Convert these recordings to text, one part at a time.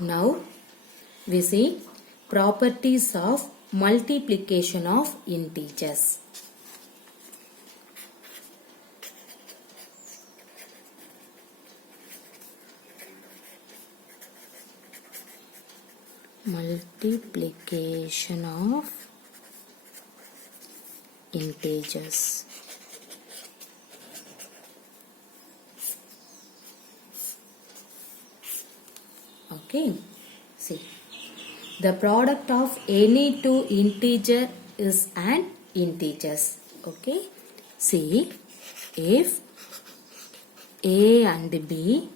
Now we see properties of multiplication of integers. Multiplication of integers. Okay, see, the product of any two integer is an integers. Okay, see, if A and B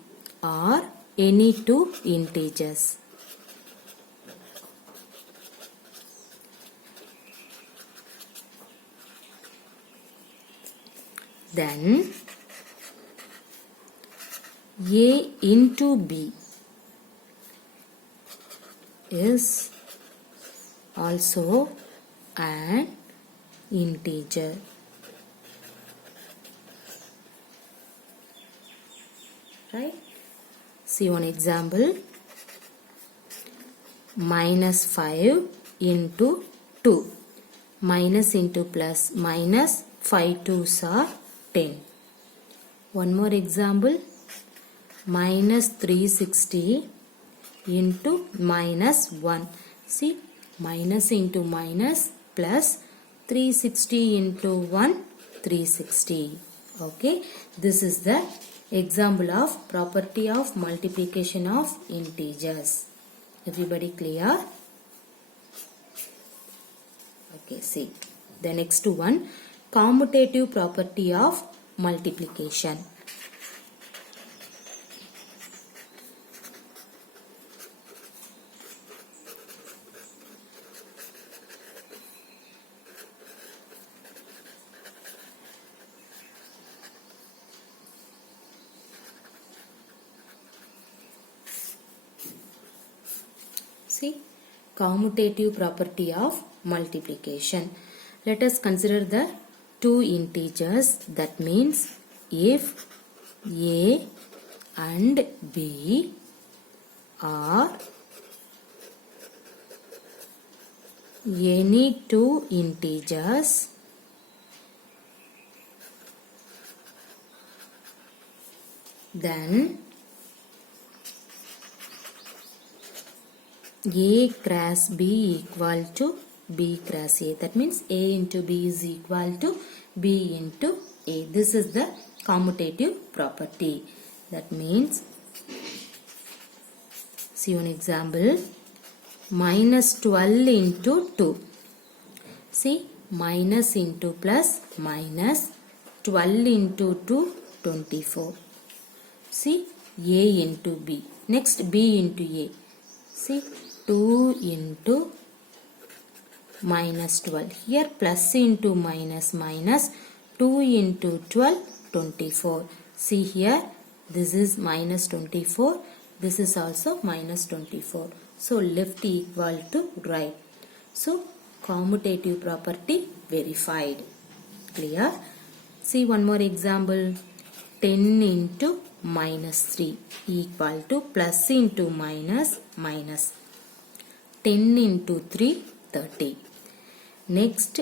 are any two integers, then A into B is also an integer. Right? See one example. Minus 5 into 2. Minus into plus. Minus 5 2s are 10. One more example. Minus 360 into minus 1. See, minus into minus plus 360 into 1, 360. Okay, this is the example of property of multiplication of integers. Everybody clear? Okay, see, the next one, commutative property of multiplication. See, commutative property of multiplication. Let us consider the two integers. That means if A and B are any two integers, then A cross B equal to B cross A. That means A into B is equal to B into A. This is the commutative property. That means, see one example, minus 12 into 2. See, minus into plus minus 12 into 2, 24. See, A into B. Next, B into A. See, 2 into minus 12. Here plus into minus minus 2 into 12, 24. See here, this is minus 24. This is also minus 24. So left equal to right. So commutative property verified. Clear? See one more example. 10 into minus 3 equal to plus into minus minus. 10 into 3, 30. Next,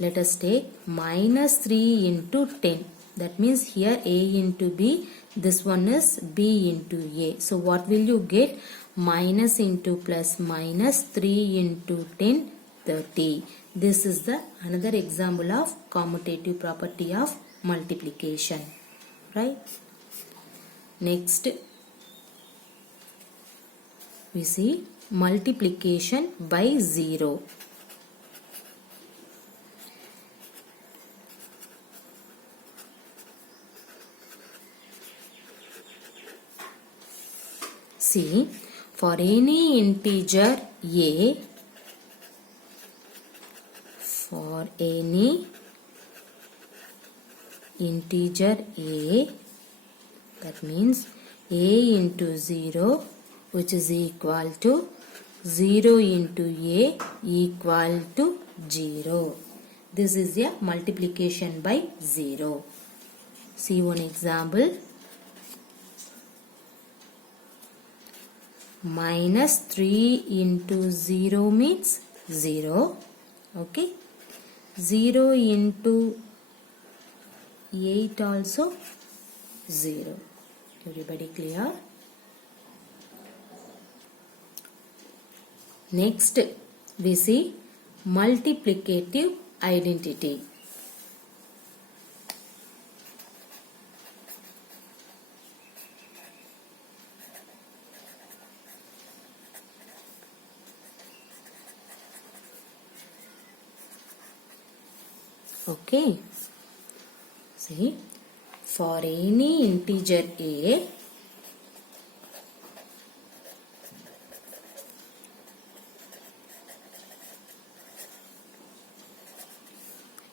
let us take minus 3 into 10. That means here A into B, this one is B into A. So what will you get? Minus into plus minus 3 into 10, 30. This is the another example of commutative property of multiplication. Right? Next, we see multiplication by 0. See, for any integer A, for any integer A, that means A into 0, which is equal to 0 into A equal to 0. This is a multiplication by 0. See one example. minus 3 into 0 means 0. Okay. 0 into 8 also 0. Everybody clear? Next we see multiplicative identity. Okay. See, for any integer a,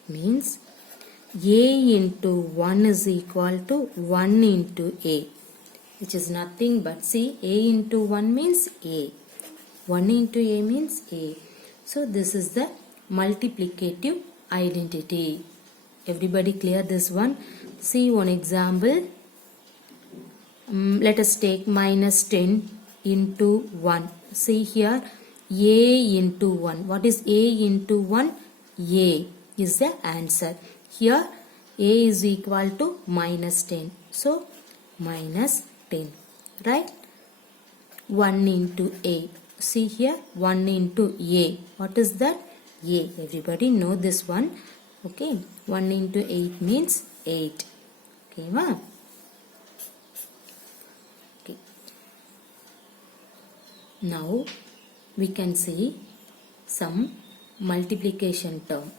means a into 1 is equal to 1 into a, which is nothing but, see, a into 1 means a, 1 into a means a. So this is the multiplicative identity. Everybody clear this one? See one example. Let us take minus 10 into 1. See here, a into 1. What is a into 1? A is the answer. Here a is equal to minus 10. So minus 10. Right? 1 into a. See here, 1 into a. What is that? A. Everybody know this one. Okay. 1 into 8 means 8. Okay, ma? Okay. Now we can see some multiplication term.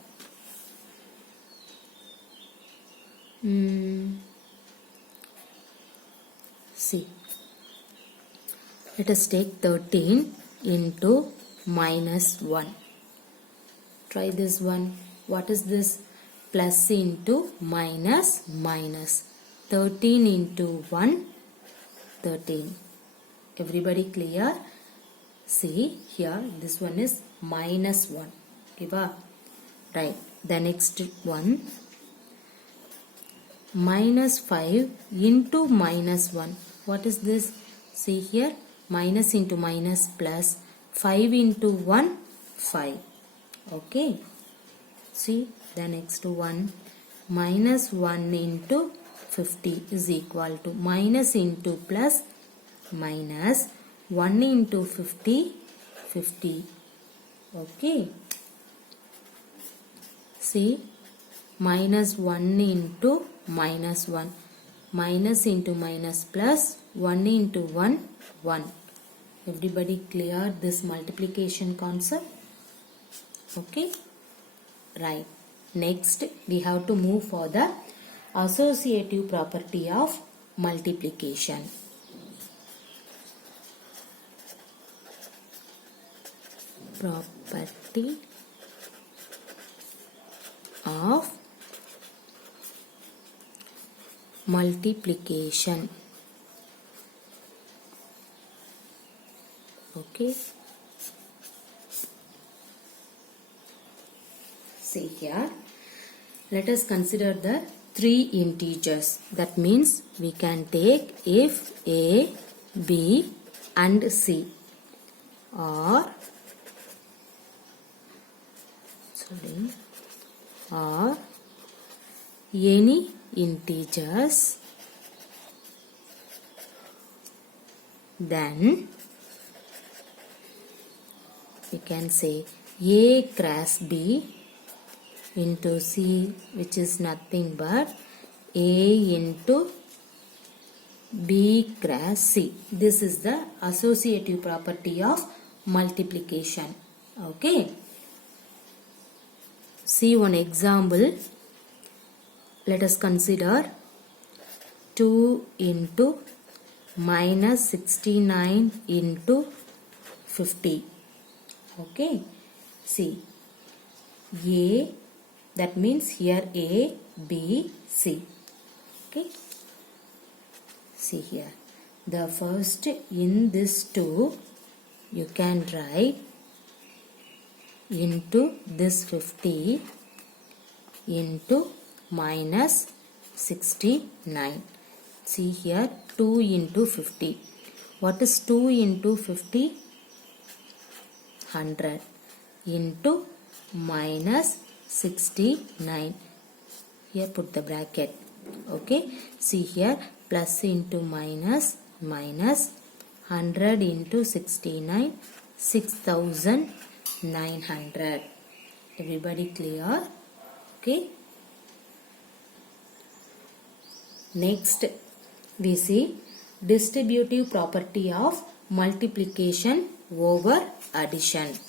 See. Let us take 13 into minus 1. Try this one. What is this? Plus into minus minus. 13 into 1, 13. Everybody clear? See here, this one is minus 1. Okay, right. The next one, minus 5 into minus 1. What is this? See here, minus into minus plus 5 into 1, 5. Okay. See the next one, minus 1 into 50 is equal to minus into plus minus 1 into 50, 50. Okay. See, minus 1 into minus 1. Minus into minus plus 1 into 1, 1. Everybody clear this multiplication concept? Okay. Right. Next, we have to move for the associative property of multiplication. Property of multiplication. Okay. See here, let us consider the three integers. That means we can take if a, b and c or any integers, then we can say a cross b into c, which is nothing but a into b cross c. This is the associative property of multiplication. Okay. See one example. Let us consider 2 into minus 69 into 50. Okay. See, a, that means here a, b, c. Okay. See here, the first in this 2 you can write into this 50 into minus 69. See here, 2 into 50. What is 2 into 50? 100 into minus 69. Here put the bracket. Okay. See here, plus into minus, minus 100 into 69, 6900. Everybody clear? Okay. Next, we see distributive property of multiplication over addition.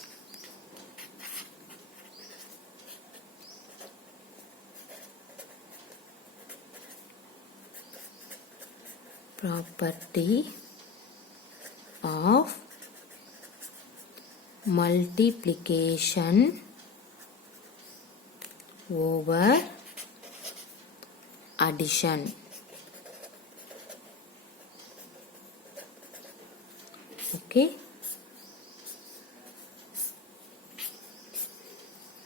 Property of multiplication over addition. Okay.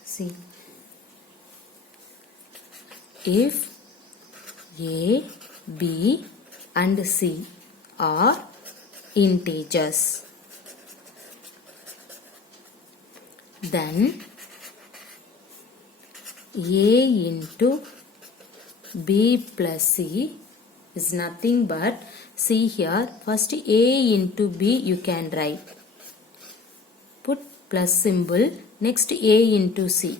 See, if A, B and C are integers, then A into B plus C is nothing but, see here, first A into B you can write. Put plus symbol, next A into C.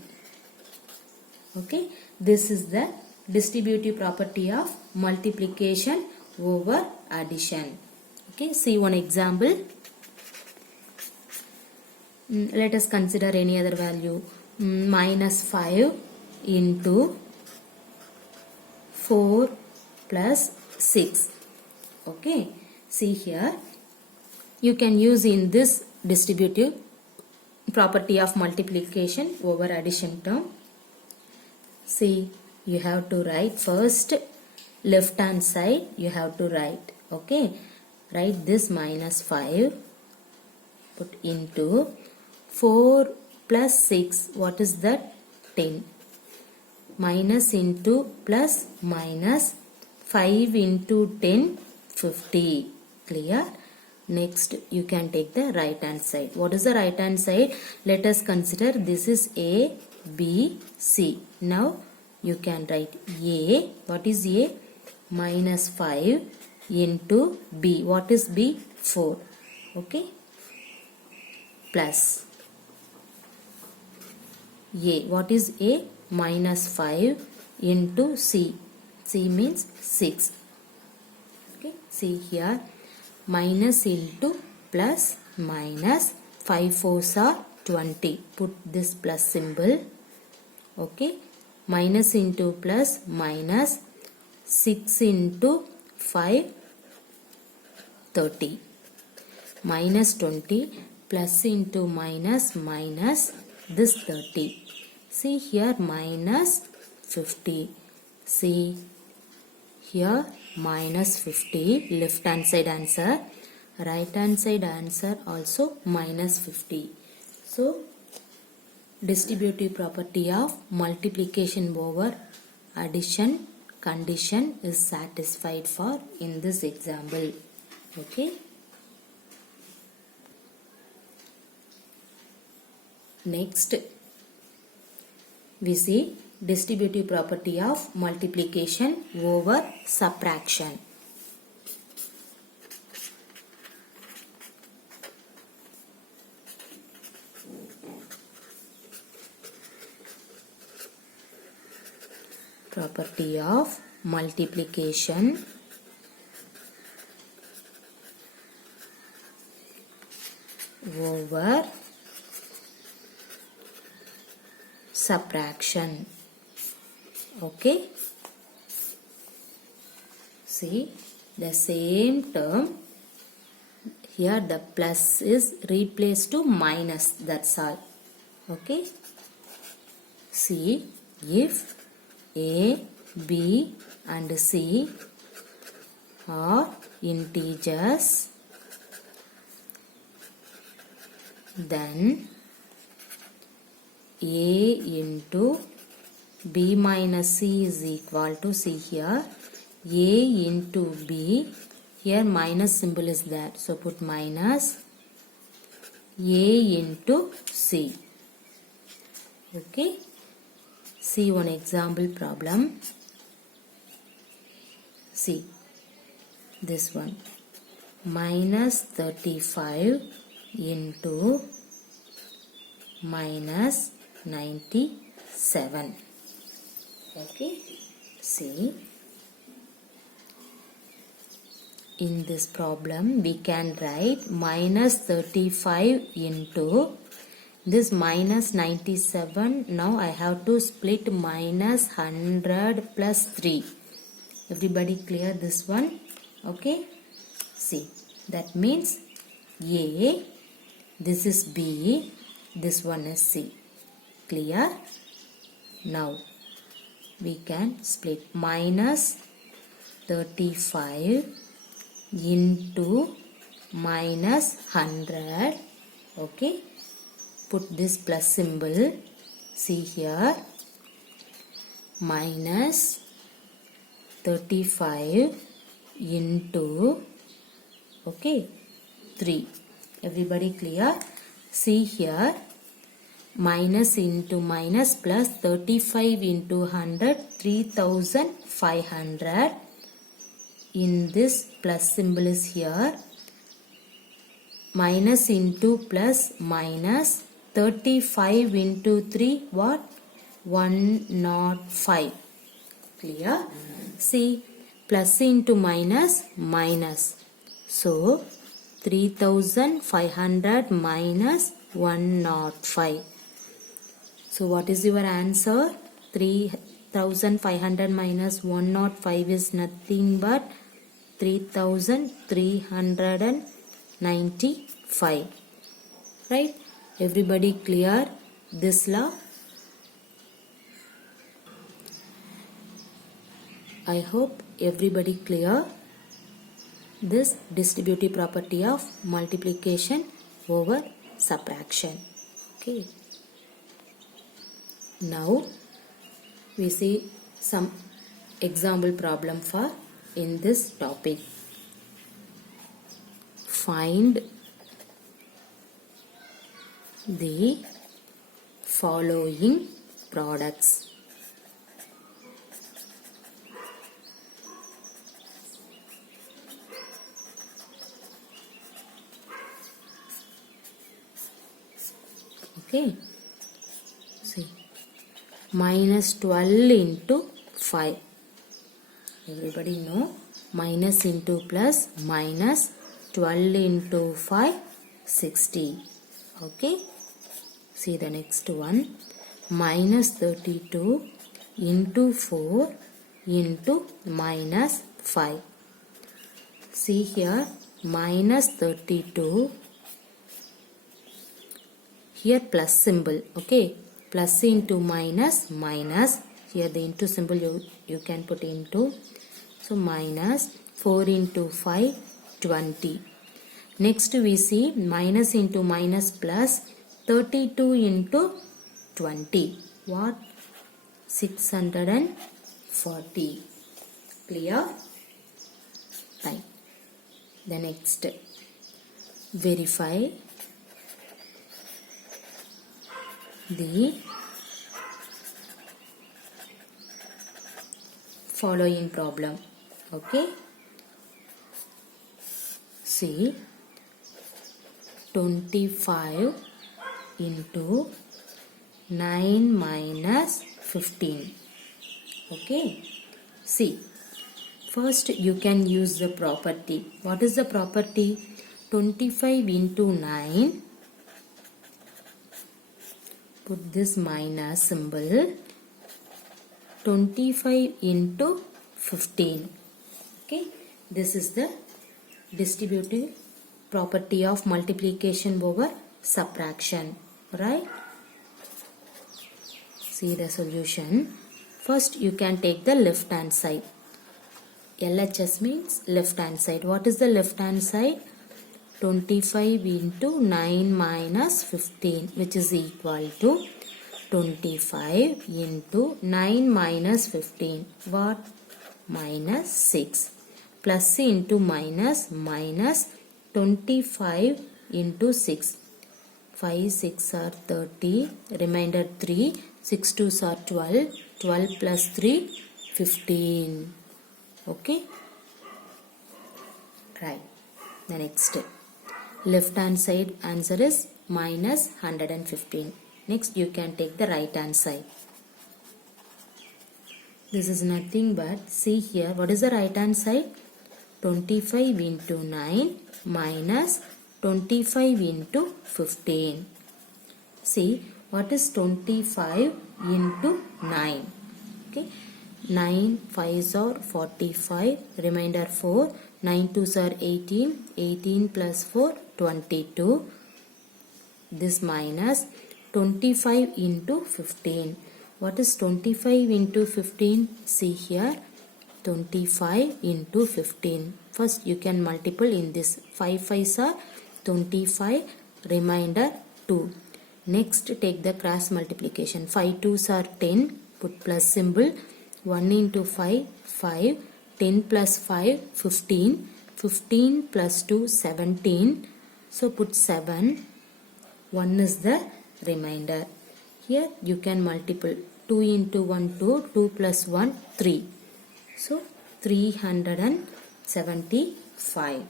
Okay, this is the distributive property of multiplication over addition. Okay, see one example. Let us consider any other value. Minus 5 into 4 plus 6. Okay, see here, you can use in this distributive property of multiplication over addition term. See, you have to write first left hand side, you have to write. Okay, write this minus 5, put into 4 plus 6, what is that? 10. Minus into plus minus 5 into 10, 50. Clear? Next, you can take the right hand side. What is the right hand side? Let us consider this is A, B, C. Now, you can write A. What is A? Minus 5 into B. What is B? 4. Okay? Plus A. What is A? Minus 5 into C. C means 6. Okay? See here. Minus into plus minus 5 4s are 20. Put this plus symbol. Okay. Minus into plus minus 6 into 5 30. Minus 20 plus into minus minus this 30. See here minus 50. See here minus 50. Left hand side answer. Right hand side answer also minus 50. So distributive property of multiplication over addition condition is satisfied for in this example. Okay. Next, we see distributive property of multiplication over subtraction. Property of multiplication over subtraction. Okay. See the same term. Here the plus is replaced to minus. That's all. Okay. See, if A, B and C are integers, then A into B minus C is equal to, see here, A into B Here minus symbol is there. So put minus A into C. Okay. See one example problem. See this one. Minus 35 into minus 97. Okay. See. In this problem, we can write minus 35 into this minus 97. Now I have to split minus 100 plus 3. Everybody clear this one? Okay. See, that means A, this is B, this one is C. Clear? Now we can split minus 35 into minus 100. Okay, put this plus symbol. See here, minus 35 into 3. Everybody clear? See here, minus into minus plus 35 into 100, 3500. In this plus symbol is here, minus into plus minus 35 into 3, what? 105. Clear? See, plus into minus, minus. So 3500 minus 105. So what is your answer? 3500 minus 105 is nothing but 3395. Right? Everybody clear this law? I hope everybody clear this distributive property of multiplication over subtraction. Okay. Now we see some example problem for in this topic. Find the following products. Okay. See. Minus 12 into 5. Everybody know minus into plus, minus 12 into 5, 60. Okay. See the next one. Minus 32 into 4 into minus 5. See here, minus 32. Here plus symbol. Okay. Plus into minus, minus. Here the into symbol you can put into. So minus 4 into 5, 20. Next we see minus into minus plus 32 into 20. What? 640. Clear? Fine. The next. Verify the following problem. Okay. See, 25 into 9 minus 15. Okay. See, first you can use the property. What is the property? 25 into 9. Put this minus symbol. 25 into 15. Okay. This is the distributive property of multiplication over subtraction. Right? See the solution. First you can take the left hand side. LHS means left hand side. What is the left hand side? 25 into 9 minus 15, which is equal to 25 into 9 minus 15. What? Minus 6. plus into minus, minus 25 into 6. 5 6 are 30, remainder 3, 6 2s are 12, 12 plus 3, 15. Okay. Right. The next step. Left hand side answer is minus 115. Next you can take the right hand side. This is nothing but, see here, what is the right hand side? 25 into 9 minus 25 into 15. See, what is 25 into 9? Okay, 9 5s are 45, remainder 4, 9 2s are 18, 18 plus 4, 22. This minus 25 into 15. What is 25 into 15? See here, 25 into 15. First you can multiple in this. 5 5s are 25, remainder 2. Next take the cross multiplication. 5 2s are 10, put plus symbol. 1 into 5, 5. 10 plus 5, 15. 15 plus 2, 17. So put 7. 1 is the remainder. Here you can multiple. 2 into 1, 2. 2 plus 1, 3. So 375.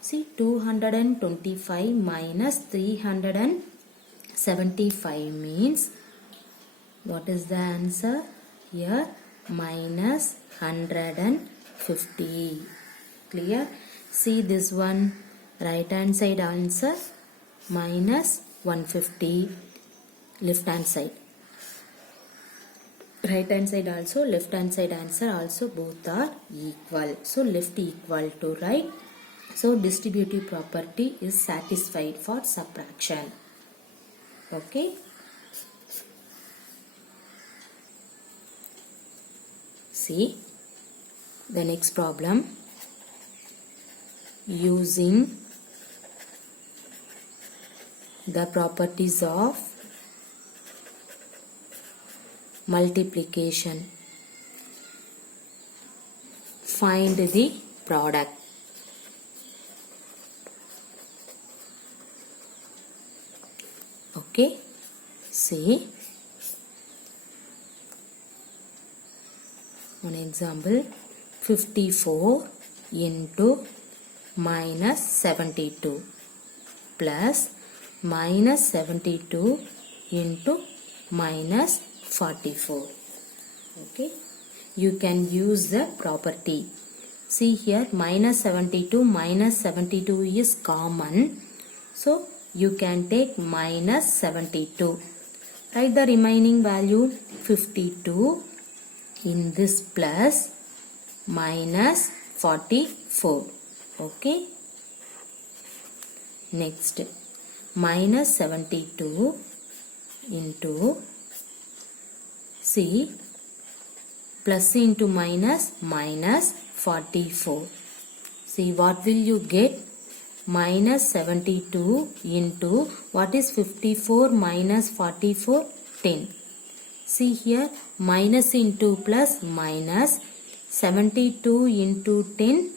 See, 225 minus 375 means, what is the answer? Here minus 150. Clear? See this one, right hand side answer minus 150. Left hand side. Right hand side also, left hand side answer also, both are equal. So left equal to right. So distributive property is satisfied for subtraction. Okay. See the next problem. Using the properties of multiplication, find the product. Okay, see one example. 54 into minus 72 plus minus 72 into minus 44. Okay, you can use the property. See here, minus 72 is common, so you can take minus 72. Write the remaining value 52 in this plus minus 44. Okay, next minus 72 into, see, plus into minus, minus 44. See, what will you get? Minus 72 into, what is 54 minus 44? 10. See here, minus into plus, minus 72 into 10,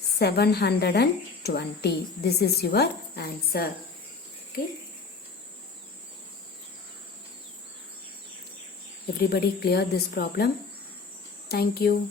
720. This is your answer. Okay. Everybody clear this problem? Thank you.